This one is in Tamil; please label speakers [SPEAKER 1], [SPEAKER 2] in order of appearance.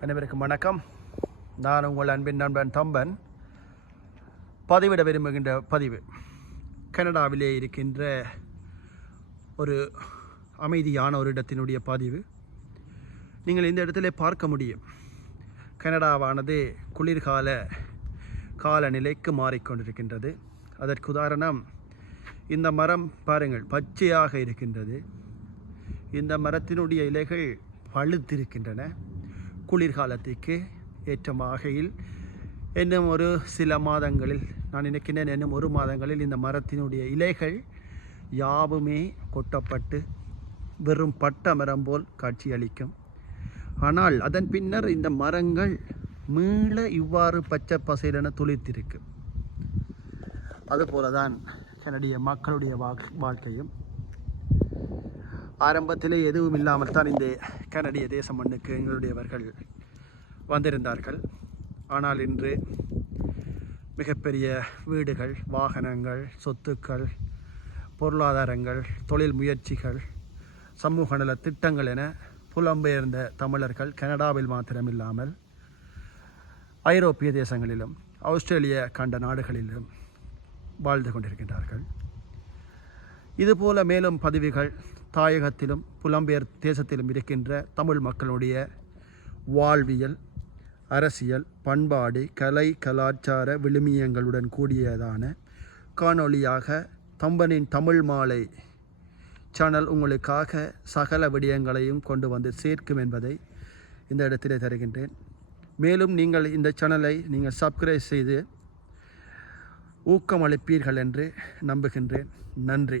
[SPEAKER 1] அனைவருக்கும் வணக்கம். நான் உங்கள் அன்பின் நண்பன் தம்பன். பதிவிட விரும்புகின்ற பதிவு. கனடாவிலே இருக்கின்ற ஒரு அமைதியான ஒரு இடத்தினுடைய பதிவு. நீங்கள் இந்த இடத்திலே பார்க்க முடியும். கனடாவானது குளிர்கால காலநிலைக்கு மாறிக்கொண்டிருக்கின்றது. அதற்கு உதாரணம் இந்த மரம் பாருங்கள் பச்சையாக இருக்கின்றது. இந்த மரத்தினுடைய இலைகள் பழுத்திருக்கின்றன. குளிர்காலத்திற்கு ஏற்ற வகையில் இன்னும் ஒரு சில மாதங்களில் நான் நினைக்கின்றேன் இன்னும் ஒரு மாதங்களில் இந்த மரத்தினுடைய இலைகள் யாவுமே கொட்டப்பட்டு வெறும் பட்ட மரம் போல் காட்சியளிக்கும். ஆனால் அதன் பின்னர் இந்த மரங்கள் மீள இவ்வாறு பச்சை பசையிலென துளிர்த்திருக்கும் அதுபோல தான் என்னுடைய மக்களுடைய வாழ்க்கையும் ஆரம்பத்திலே எதுவும் இல்லாமல் தான் இந்த கனடிய தேச மண்ணுக்கு எங்களுடையவர்கள் வந்திருந்தார்கள். ஆனால் இன்று மிகப்பெரிய வீடுகள் வாகனங்கள் சொத்துக்கள் பொருளாதாரங்கள் தொழில் முயற்சிகள் சமூக நல திட்டங்கள் என புலம்பெயர்ந்த தமிழர்கள் கனடாவில் மாத்திரமில்லாமல் ஐரோப்பிய தேசங்களிலும் ஆஸ்திரேலிய கண்ட நாடுகளிலும் வாழ்ந்து கொண்டிருக்கின்றார்கள். இதுபோல மேலும் பதவிகள் தாயகத்திலும் புலம்பெயர் தேசத்திலும் இருக்கின்ற தமிழ் மக்களுடைய வாழ்வியல் அரசியல் பண்பாடு கலை கலாச்சார விழுமியங்களுடன் கூடியதான காணொளியாக தம்பனின் தமிழ் மாலை சேனல் உங்களுக்காக சகல விடயங்களையும் கொண்டு வந்து சேர்க்கும் என்பதை இந்த இடத்திலே தருகின்றேன். மேலும் நீங்கள் இந்த சேனலை நீங்கள் சப்ஸ்கிரைப் செய்து ஊக்கமளிப்பீர்கள் என்று நம்புகின்றேன். நன்றி.